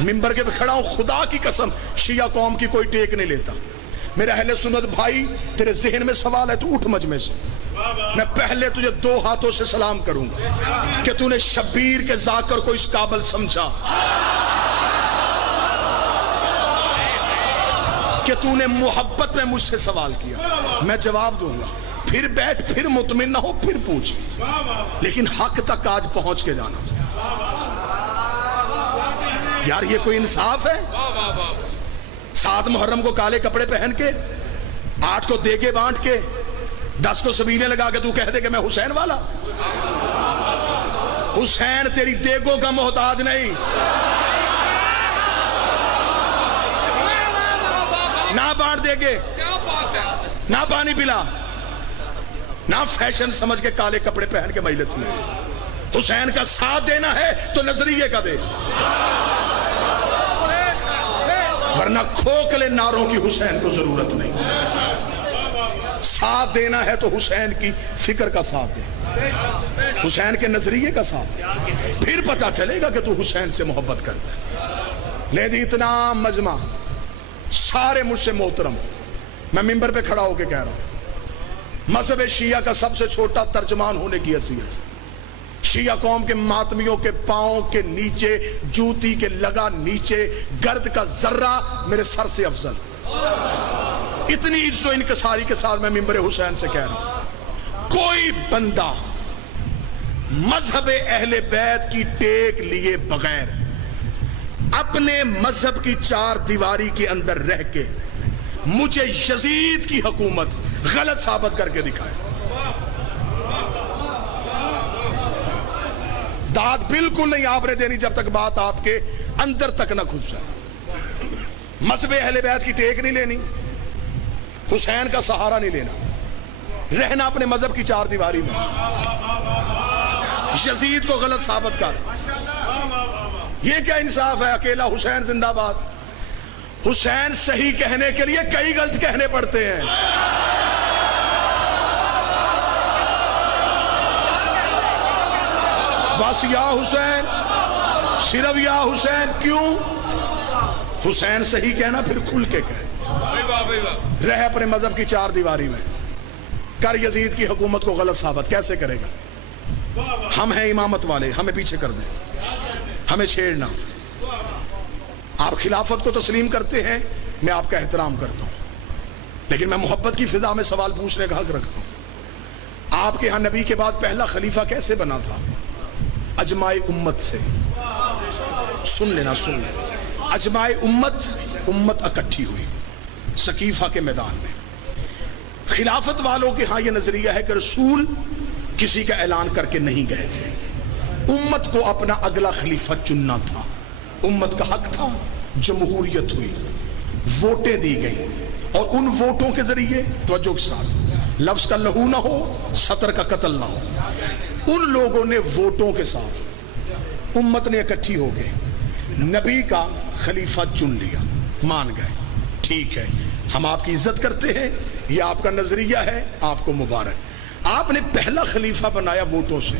منبر کے پہ کھڑا ہوں، خدا کی قسم شیعہ قوم کی کوئی ٹیک نہیں لیتا۔ میرے اہل سنت بھائی، تیرے ذہن میں سوال ہے تو اٹھ مجمع سے، میں پہلے تجھے 2 ہاتھوں سے سلام کروں گا کہ تو نے شبیر کے ذاکر کو اس قابل سمجھا کہ تو نے محبت میں مجھ سے سوال کیا، میں جواب دوں گا، پھر بیٹھ، پھر مطمئن نہ ہو، پھر پوچھ، لیکن حق تک آج پہنچ کے جانا۔ یار یہ کوئی انصاف ہے؟ 7 محرم کو کالے کپڑے پہن کے، 8 کو دیگے بانٹ کے، 10 کو سبیلے لگا کے تو کہہ دے کہ میں حسین والا؟ حسین تیری دیگوں کا محتاج نہیں، نہ بانٹ دے گے، نہ پانی پلا، نہ فیشن سمجھ کے کالے کپڑے پہن کے مجلس میں۔ حسین کا ساتھ دینا ہے تو نظریے کا دے، ورنہ کھوکھلے نعروں کی حسین کو ضرورت نہیں۔ ساتھ دینا ہے تو حسین کی فکر کا ساتھ دے، حسین کے نظریے کا ساتھ دے، پھر پتہ چلے گا کہ تو حسین سے محبت کرتا ہے۔ لیکن اتنا مجمع سارے مجھ سے محترم، میں منبر پہ کھڑا ہو کے کہہ رہا ہوں، مذہب شیعہ کا سب سے چھوٹا ترجمان ہونے کی حیثیت سے شیعہ قوم کے ماتمیوں کے پاؤں کے نیچے، جوتی کے لگا نیچے گرد کا ذرہ میرے سر سے افضل۔ اتنی عزت و انکساری کے ساتھ میں منبر حسین سے کہہ رہا ہوں، کوئی بندہ مذہب اہل بیت کی ٹیک لیے بغیر اپنے مذہب کی 4 دیواری کے اندر رہ کے مجھے یزید کی حکومت غلط ثابت کر کے دکھائے، داد بالکل نہیں آپ نے دینی جب تک بات آپ کے اندر تک نہ گھس جائے۔ مذہب اہل بیت کی ٹیک نہیں لینی، حسین کا سہارا نہیں لینا، رہنا اپنے مذہب کی 4 دیواری میں، یزید کو غلط ثابت کر۔ یہ کیا انصاف ہے؟ اکیلا حسین زندہ باد۔ حسین صحیح کہنے کے لیے کئی غلط کہنے پڑتے ہیں۔ بس یا حسین، صرف یا حسین، کیوں؟ حسین صحیح کہنا پھر کھل کے کہے، رہ اپنے مذہب کی 4 دیواری میں، کر یزید کی حکومت کو غلط ثابت۔ کیسے کرے گا؟ ہم ہیں امامت والے، ہمیں پیچھے کر دیں، ہمیں چھیڑنا۔ آپ خلافت کو تسلیم کرتے ہیں، میں آپ کا احترام کرتا ہوں، لیکن میں محبت کی فضا میں سوال پوچھنے کا حق رکھتا ہوں۔ آپ کے ہاں نبی کے بعد پہلا خلیفہ کیسے بنا تھا؟ اجماع امت سے۔ سن لینا، سن لینا، اجماع امت اکٹھی ہوئی سقیفہ کے میدان میں۔ خلافت والوں کے ہاں یہ نظریہ ہے کہ رسول کسی کا اعلان کر کے نہیں گئے تھے، امت کو اپنا اگلا خلیفہ چننا تھا، امت کا حق تھا۔ جمہوریت ہوئی، ووٹیں دی گئیں، اور ان ووٹوں کے ذریعے، توجہ کے ساتھ، لفظ کا لہو نہ ہو، سطر کا قتل نہ ہو، ان لوگوں نے ووٹوں کے ساتھ امت نے اکٹھی ہو گئے نبی کا خلیفہ چن لیا، مان گئے، ٹھیک ہے، ہم آپ کی عزت کرتے ہیں، یہ آپ کا نظریہ ہے، آپ کو مبارک۔ آپ نے پہلا خلیفہ بنایا ووٹوں سے،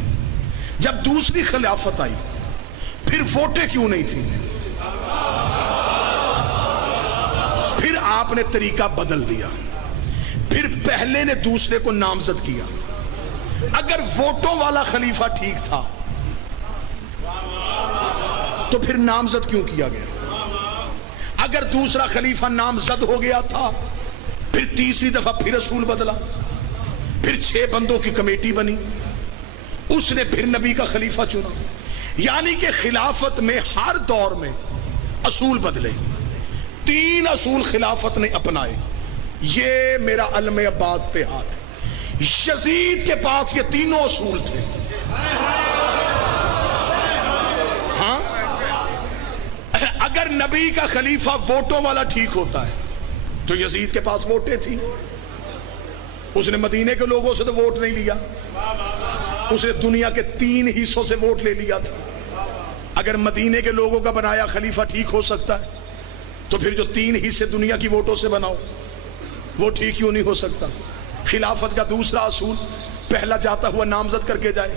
جب دوسری خلافت آئی پھر ووٹیں کیوں نہیں تھی؟ پھر آپ نے طریقہ بدل دیا، پھر پہلے نے دوسرے کو نامزد کیا۔ اگر ووٹوں والا خلیفہ ٹھیک تھا تو پھر نامزد کیوں کیا گیا؟ اگر دوسرا خلیفہ نامزد ہو گیا تھا، پھر تیسری دفعہ پھر رسول بدلا، پھر 6 بندوں کی کمیٹی بنی، اس نے پھر نبی کا خلیفہ چنا۔ یعنی کہ خلافت میں ہر دور میں اصول بدلے، 3 اصول خلافت نے اپنائے۔ یہ میرا علم عباس پہ ہاتھ ہے، یزید کے پاس یہ 3 اصول تھے۔ ہاں، اگر نبی کا خلیفہ ووٹوں والا ٹھیک ہوتا ہے تو یزید کے پاس ووٹیں تھی، اس نے مدینے کے لوگوں سے تو ووٹ نہیں لیا، اس نے دنیا کے 3 حصوں سے ووٹ لے لیا تھا۔ اگر مدینے کے لوگوں کا بنایا خلیفہ ٹھیک ہو سکتا ہے تو پھر جو 3 حصے دنیا کی ووٹوں سے بناؤ وہ ٹھیک کیوں نہیں ہو سکتا؟ خلافت کا دوسرا اصول، پہلا جاتا ہوا نامزد کر کے جائے،